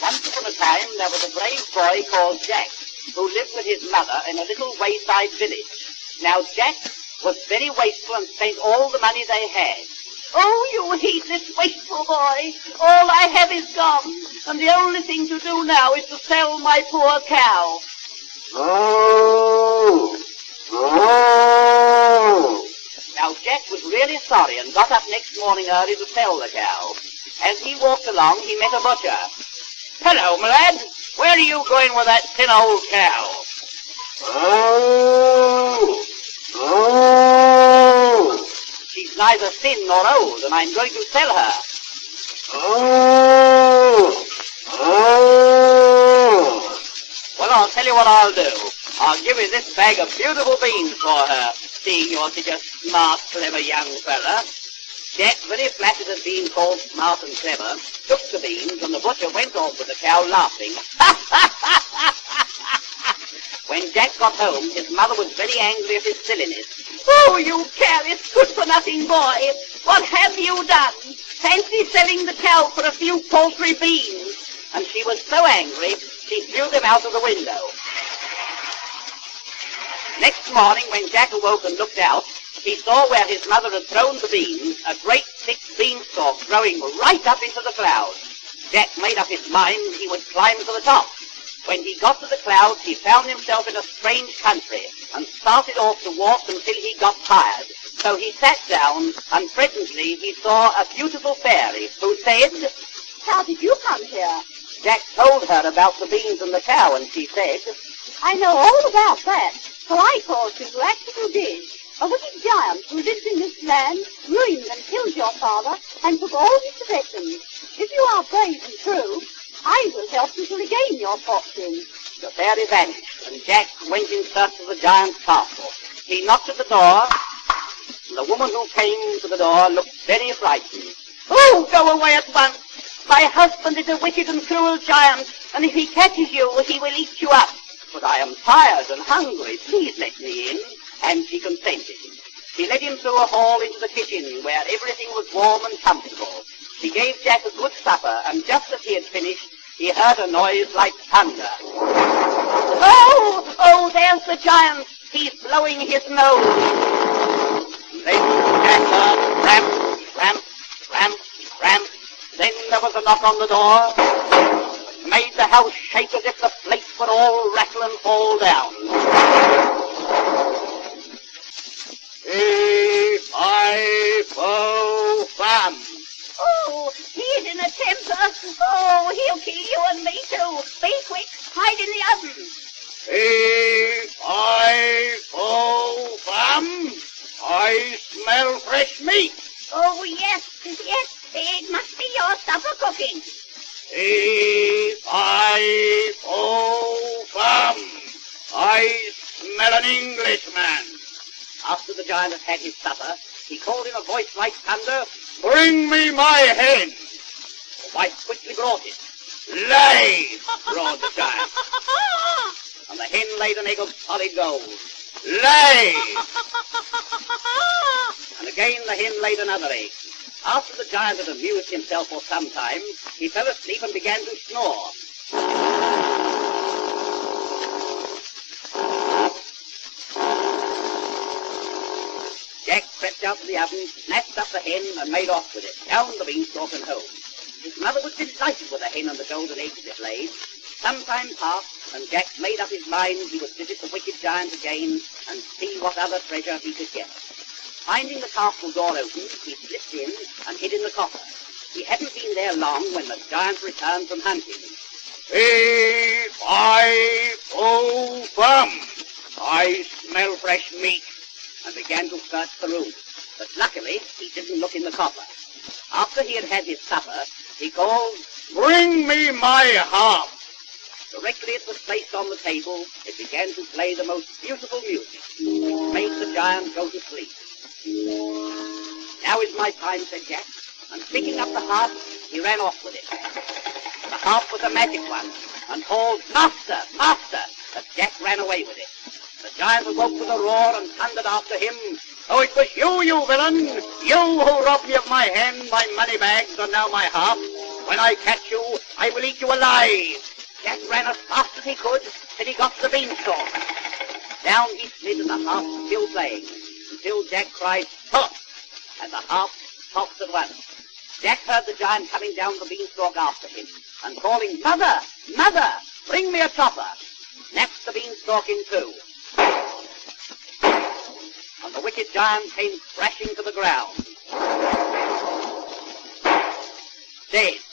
Once upon a time there was a brave boy called Jack, who lived with his mother in a little wayside village. Now Jack was very wasteful and spent all the money they had. "Oh, you heedless, wasteful boy! All I have is gone, and the only thing to do now is to sell my poor cow." Oh! Oh! Now Jack was really sorry and got up next morning early to sell the cow. As he walked along, he met a butcher. "Hello, my lad. Where are you going with that thin old cow?" Oh! Oh! "She's neither thin nor old, and I'm going to sell her." Oh! Oh! "Well, I'll tell you what I'll do. I'll give you this bag of beautiful beans for her, seeing you're such a smart, clever young fella." Jack, very flattered at being called smart and clever, took the beans, and the butcher went off with the cow laughing. When Jack got home, his mother was very angry at his silliness. "Oh, you careless, good-for-nothing boy! What have you done? Fancy selling the cow for a few paltry beans!" And she was so angry, she threw them out of the window. Next morning, when Jack awoke and looked out, he saw where his mother had thrown the beans, a great thick beanstalk growing right up into the clouds. Jack made up his mind he would climb to the top. When he got to the clouds, he found himself in a strange country and started off to walk until he got tired. So he sat down, and presently he saw a beautiful fairy who said, "How did you come here?" Jack told her about the beans and the cow, and she said, "I know all about that, so I caused you to act as you did. A wicked giant who lives in this land ruined and killed your father and took all his possessions. If you are brave and true, I will help you to regain your fortune." The fairy vanished, and Jack went in search of the giant's castle. He knocked at the door, and the woman who came to the door looked very frightened. "Oh, go away at once! My husband is a wicked and cruel giant, and if he catches you, he will eat you up. But I am tired and hungry. Please let me in." And she consented. She led him through a hall into the kitchen, where everything was warm and comfortable. She gave Jack a good supper, and just as he had finished, he heard a noise like thunder. "Oh, oh, there's the giant. He's blowing his nose." Then Jack heard tramp, tramp, tramp, tramp. Then there was a knock on the door. It made the house shake as if the plates would all rattle and fall down. Fee-fi-fo-fum. "Oh, he's in a temper. Oh, he'll kill you and me too. Be quick, hide in the oven." Fee-fi-fo-fum. I smell fresh meat. "Oh, yes, yes, it must be your supper cooking." Fee-fi-fo-fum. I smell an Englishman. After the giant had had his supper, he called in a voice like thunder, "Bring me my hen." The wife quickly brought it. "Lay!" roared the giant. And the hen laid an egg of solid gold. "Lay!" And again the hen laid another egg. After the giant had amused himself for some time, he fell asleep and began to snore. Jack crept out of the oven, snatched up the hen, and made off with it, down the beanstalk and home. His mother was delighted with the hen and the golden eggs it laid. Some time passed, and Jack made up his mind he would visit the wicked giant again and see what other treasure he could get. Finding the castle door open, he slipped in and hid in the copper. He hadn't been there long when the giant returned from hunting. Fee-fi-fo-fum. I smell fresh meat, and began to search the room. But luckily, he didn't look in the copper. After he had had his supper, he called, "Bring me my harp." Directly it was placed on the table, it began to play the most beautiful music. It made the giant go to sleep. "Now is my time," said Jack, and picking up the harp, he ran off with it. The harp was a magic one, and called, "Master, master," as Jack ran away with it. The giant awoke with a roar and thundered after him, "Oh, it was you, you villain! You who robbed me of my hen, my money bags, and now my harp. When I catch you, I will eat you alive. Jack ran as fast as he could till he got to the beanstalk. Down he slid and the harp was still playing, until Jack cried, "Toss!" and the harp tossed at once. Jack heard the giant coming down the beanstalk after him, and calling, "Mother! Mother! Bring me a chopper!" snapped the beanstalk in two. And the wicked giant came crashing to the ground. Dead.